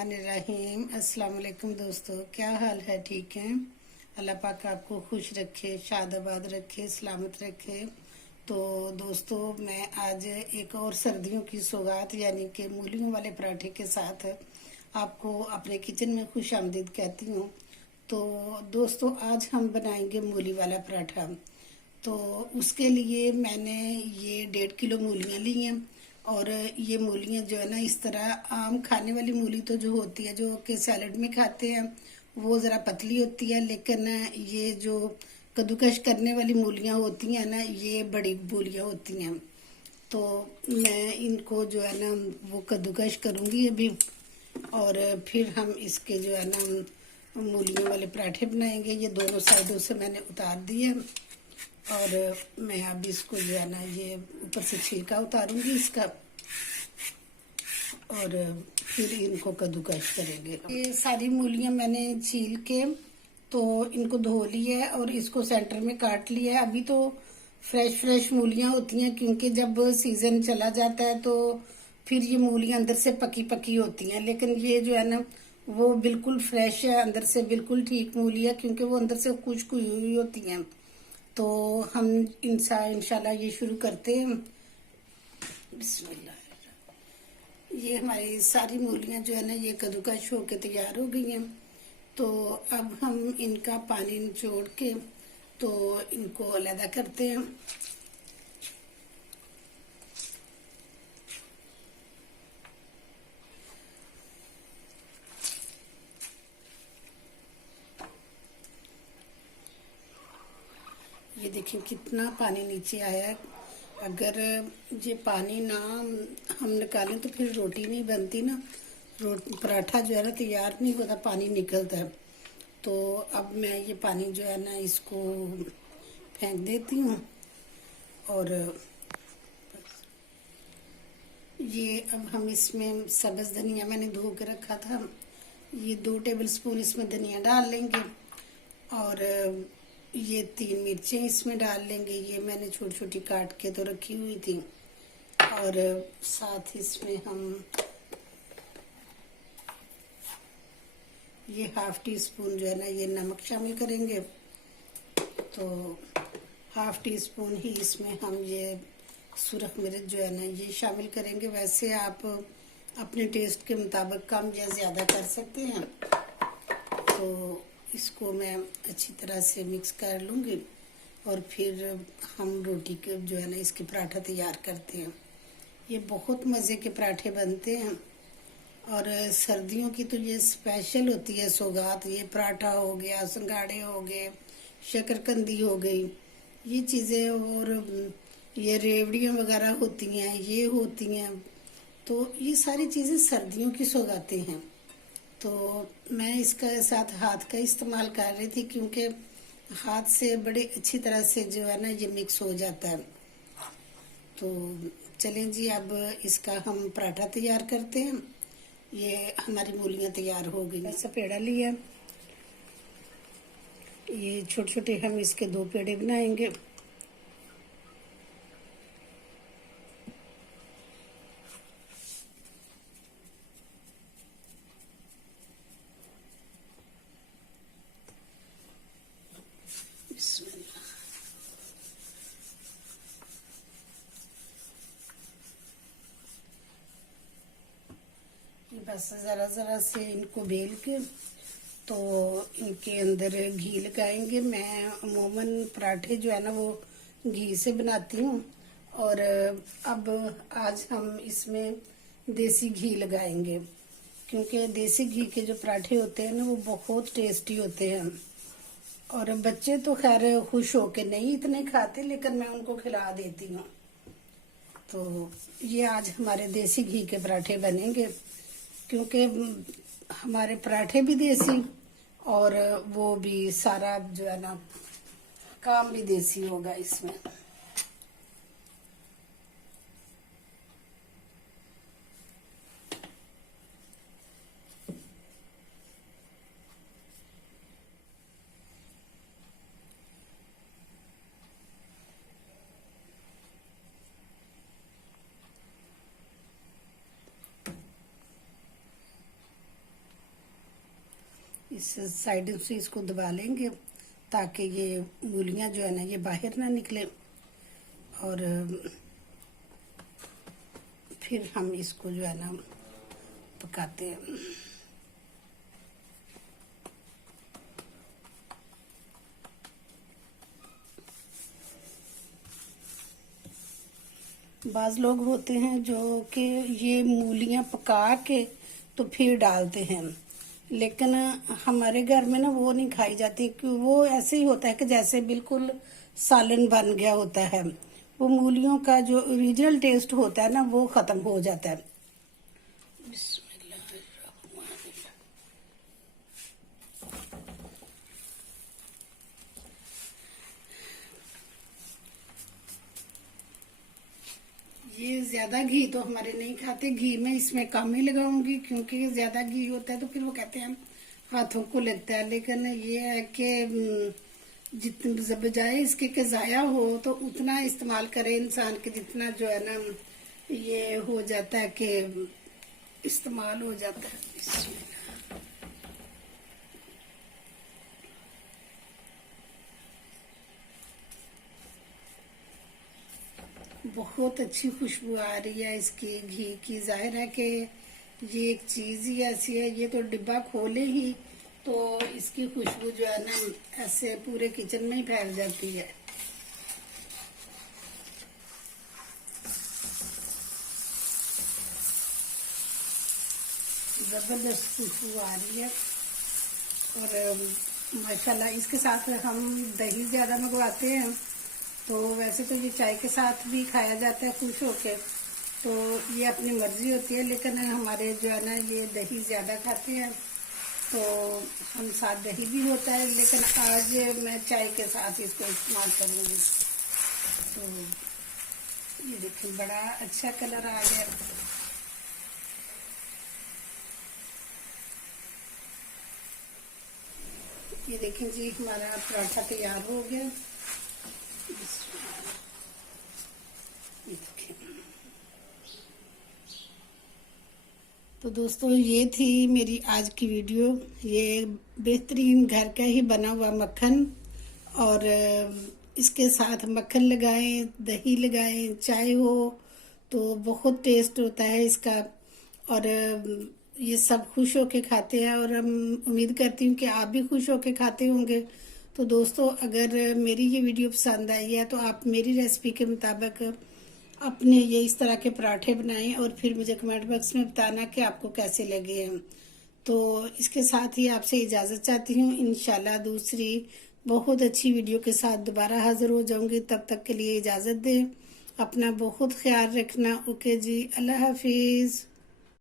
बिस्मिल्लाहिर्रहमानिर्रहीम। अस्सलाम वालेकुम दोस्तों, क्या हाल है? ठीक हैं? अल्लाह पाक आपको खुश रखे, शादाबाद रखे, सलामत रखे। तो दोस्तों, मैं आज एक और सर्दियों की सौगात यानी कि मूलियों वाले पराठे के साथ आपको अपने किचन में खुश आमदीद कहती हूँ। तो दोस्तों, आज हम बनाएंगे मूली वाला पराठा। तो उसके लिए मैंने ये 1.5 किलो मूलियाँ ली हैं। और ये मूलियाँ जो है ना, इस तरह आम खाने वाली मूली तो जो होती है, जो कि सैलड में खाते हैं, वो ज़रा पतली होती है। लेकिन ये जो कद्दूकश करने वाली मूलियाँ होती हैं ना, ये बड़ी मूलियाँ होती हैं। तो मैं इनको जो है ना, वो कद्दूकश करूँगी अभी। और फिर हम इसके जो है ना, मूलियों वाले पराठे बनाएंगे। ये दोनों साइडों से मैंने उतार दिए। और मैं अब इसको जो है ना, ये ऊपर से छिलका उतारूंगी इसका। और फिर इनको कद्दूकस करेंगे। ये सारी मूलियां मैंने छील के तो इनको धो लिया है और इसको सेंटर में काट लिया है। अभी तो फ्रेश फ्रेश मूलियां होती हैं, क्योंकि जब सीजन चला जाता है तो फिर ये मूलियां अंदर से पकी पकी होती हैं। लेकिन ये जो है ना, वो बिल्कुल फ्रेश है, अंदर से बिल्कुल ठीक मूली है, क्योंकि वो अंदर से खुश्क हुई होती हैं। तो हम इंशाल्लाह ये शुरू करते हैं। बिस्मिल्लाह। ये हमारी सारी मूलियां जो है ना, ये कद्दूकस होके तैयार हो गई हैं। तो अब हम इनका पानी निचोड़ के तो इनको अलग करते हैं। ये देखिए कितना पानी नीचे आया है। अगर ये पानी ना हम निकालें तो फिर रोटी नहीं बनती ना, पराठा जो है ना तैयार नहीं होता, पानी निकलता है। तो अब मैं ये पानी जो है ना, इसको फेंक देती हूँ। और ये अब हम इसमें सब्ज़ धनिया मैंने धो के रखा था, ये 2 टेबल स्पून इसमें धनिया डाल लेंगे। और ये 3 मिर्चें इसमें डाल लेंगे। ये मैंने छोटी छोटी काट के तो रखी हुई थी। और साथ इसमें हम ये 1/2 टीस्पून जो है ना, ये नमक शामिल करेंगे। तो 1/2 टीस्पून ही इसमें हम ये सुरख मिर्च जो है ना, ये शामिल करेंगे। वैसे आप अपने टेस्ट के मुताबिक कम या ज़्यादा कर सकते हैं। तो इसको मैं अच्छी तरह से मिक्स कर लूँगी और फिर हम रोटी के जो है ना, इसके पराठा तैयार करते हैं। ये बहुत मज़े के पराठे बनते हैं। और सर्दियों की तो ये स्पेशल होती है सौगात। ये पराठा हो गया, सिंघाड़े हो गए, शकरकंदी हो गई, ये चीज़ें। और ये रेवड़ियाँ वगैरह होती हैं, ये होती हैं। तो ये सारी चीज़ें सर्दियों की सौगातें हैं। तो मैं इसका साथ हाथ का इस्तेमाल कर रही थी, क्योंकि हाथ से बड़ी अच्छी तरह से जो है ना, ये मिक्स हो जाता है। तो चलें जी, अब इसका हम पराठा तैयार करते हैं। ये हमारी मूलियाँ तैयार हो गई। ऐसा पेड़ा लिया, ये छोटे छोटे हम इसके 2 पेड़े बनाएंगे। बस ज़रा ज़रा से इनको बेल के तो इनके अंदर घी लगाएंगे। मैं अमूमन पराठे जो है ना, वो घी से बनाती हूँ। और अब आज हम इसमें देसी घी लगाएंगे, क्योंकि देसी घी के जो पराठे होते हैं ना, वो बहुत टेस्टी होते हैं। और बच्चे तो खैर खुश होके नहीं इतने खाते, लेकिन मैं उनको खिला देती हूँ। तो ये आज हमारे देसी घी के पराठे बनेंगे, क्योंकि हमारे पराठे भी देसी और वो भी सारा जो है ना, काम भी देसी होगा इसमें। इस साइड से इसको दबा लेंगे ताकि ये मूलियाँ जो है ना ये बाहर ना निकले। और फिर हम इसको जो है ना पकाते हैं। बाज़ लोग होते हैं जो कि ये मूलियाँ पका के तो फिर डालते हैं, लेकिन हमारे घर में ना वो नहीं खाई जाती, क्योंकि वो ऐसे ही होता है कि जैसे बिल्कुल सालन बन गया होता है। वो मूलियों का जो ओरिजिनल टेस्ट होता है ना वो ख़त्म हो जाता है। ये ज़्यादा घी तो हमारे नहीं खाते, घी मैं इसमें कम ही लगाऊंगी, क्योंकि ज़्यादा घी होता है तो फिर वो कहते हैं हाथों को लगता है। लेकिन ये है कि जितने बजाय इसके के ज़ाया हो तो उतना इस्तेमाल करे इंसान के, जितना जो है ना ये हो जाता है कि इस्तेमाल हो जाता है। बहुत अच्छी खुशबू आ रही है इसकी घी की। जाहिर है कि ये एक चीज़ ही ऐसी है, ये तो डिब्बा खोले ही तो इसकी खुशबू जो है ना ऐसे पूरे किचन में ही फैल जाती है। ज़बरदस्त खुशबू आ रही है। और माशाल्लाह इसके साथ हम दही ज़्यादा मंगवाते हैं, तो वैसे तो ये चाय के साथ भी खाया जाता है खुश होके, तो ये अपनी मर्जी होती है। लेकिन हमारे जो है ना ये दही ज़्यादा खाते हैं, तो हम साथ दही भी होता है, लेकिन आज मैं चाय के साथ इसको इस्तेमाल करूँगी। तो ये देखिए बड़ा अच्छा कलर आ गया। ये देखें जी हमारा पराठा तैयार हो गया। तो दोस्तों ये थी मेरी आज की वीडियो। ये बेहतरीन घर का ही बना हुआ मक्खन, और इसके साथ मक्खन लगाएं, दही लगाएं, चाय हो तो बहुत टेस्ट होता है इसका। और ये सब खुश होके खाते हैं, और हम उम्मीद करती हूँ कि आप भी खुश होके खाते होंगे। तो दोस्तों अगर मेरी ये वीडियो पसंद आई है तो आप मेरी रेसिपी के मुताबिक अपने ये इस तरह के पराठे बनाएं, और फिर मुझे कमेंट बॉक्स में बताना कि आपको कैसे लगे हैं। तो इसके साथ ही आपसे इजाज़त चाहती हूँ। इंशाल्लाह दूसरी बहुत अच्छी वीडियो के साथ दोबारा हाजिर हो जाऊंगी। तब तक के लिए इजाज़त दें, अपना बहुत ख्याल रखना। ओके जी, अल्लाह हाफिज़।